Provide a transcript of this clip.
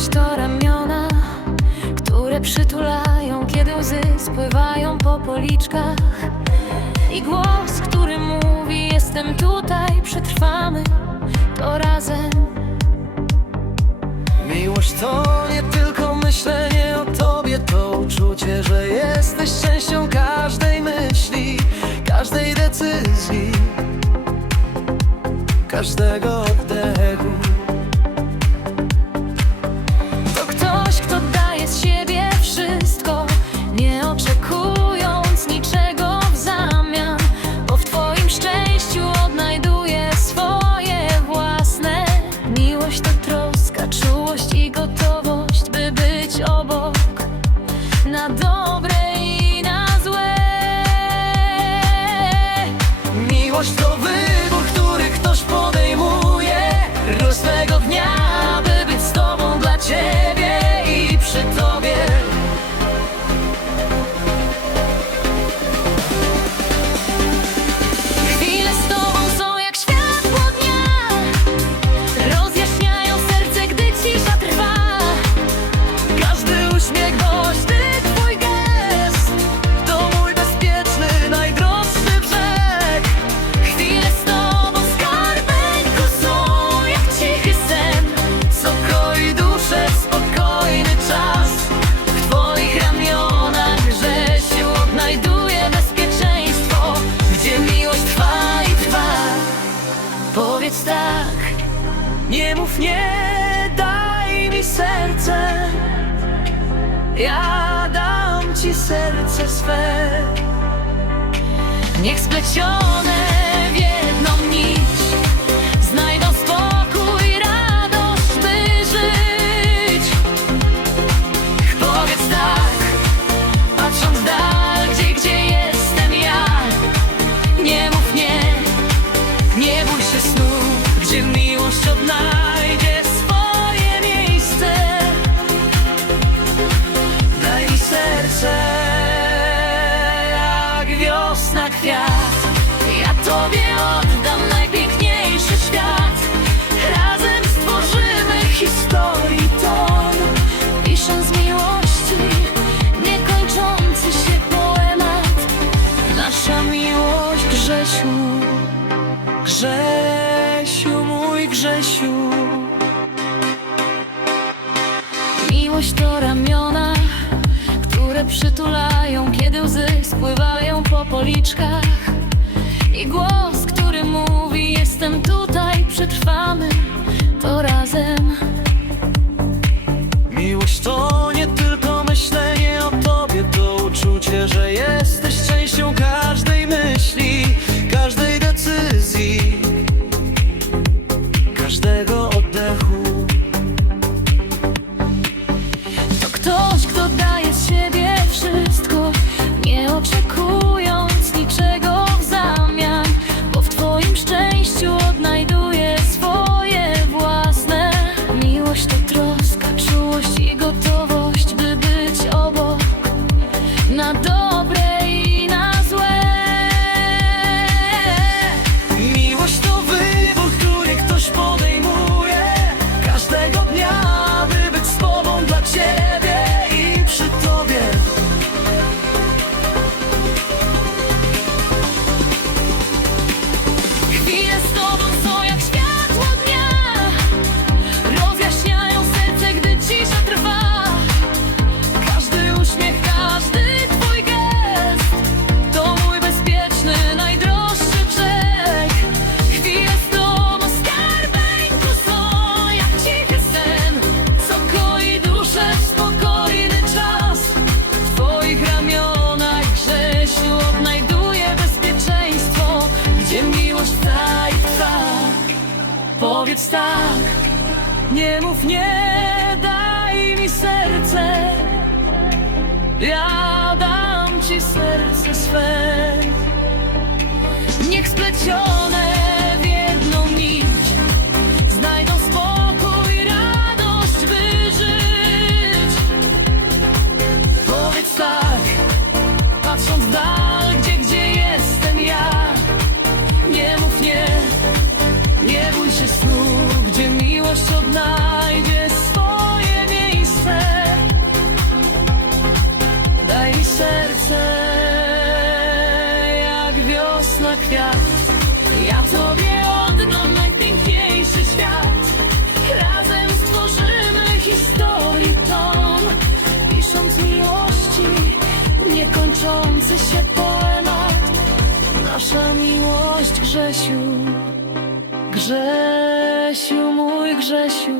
Miłość to ramiona, które przytulają, kiedy łzy spływają po policzkach. I głos, który mówi: Jestem tutaj, przetrwamy to razem. Miłość to nie tylko myślenie o tobie, to uczucie, że jesteś częścią każdej myśli, każdej decyzji, każdego oddechu. Dobre i na złe. Miłość to Nie daj mi serce. Ja dam ci serce swe. Niech splecione wiosna kwiat. Ja tobie oddam najpiękniejszy świat. Razem stworzymy historii ton pisząc miłości, niekończący się poemat. Nasza miłość, Grzesiu Grzesiu, mój Grzesiu. Miłość to ramiona, które przytulają, kiedy łzy spływają policzkach. I głos, który mówi: Jestem tutaj, przetrwamy to razem. Miłość to nie tylko myślenie o tobie, to uczucie, że jesteś częścią każdej myśli, każdej decyzji, każdego oddechu. Na W twoich ramionach, Grzesiu, odnajduję bezpieczeństwo Gdzie miłość trwa i trwa. Powiedz tak, nie mów nie, Grzesiu. Grzesiu, mój Grzesiu.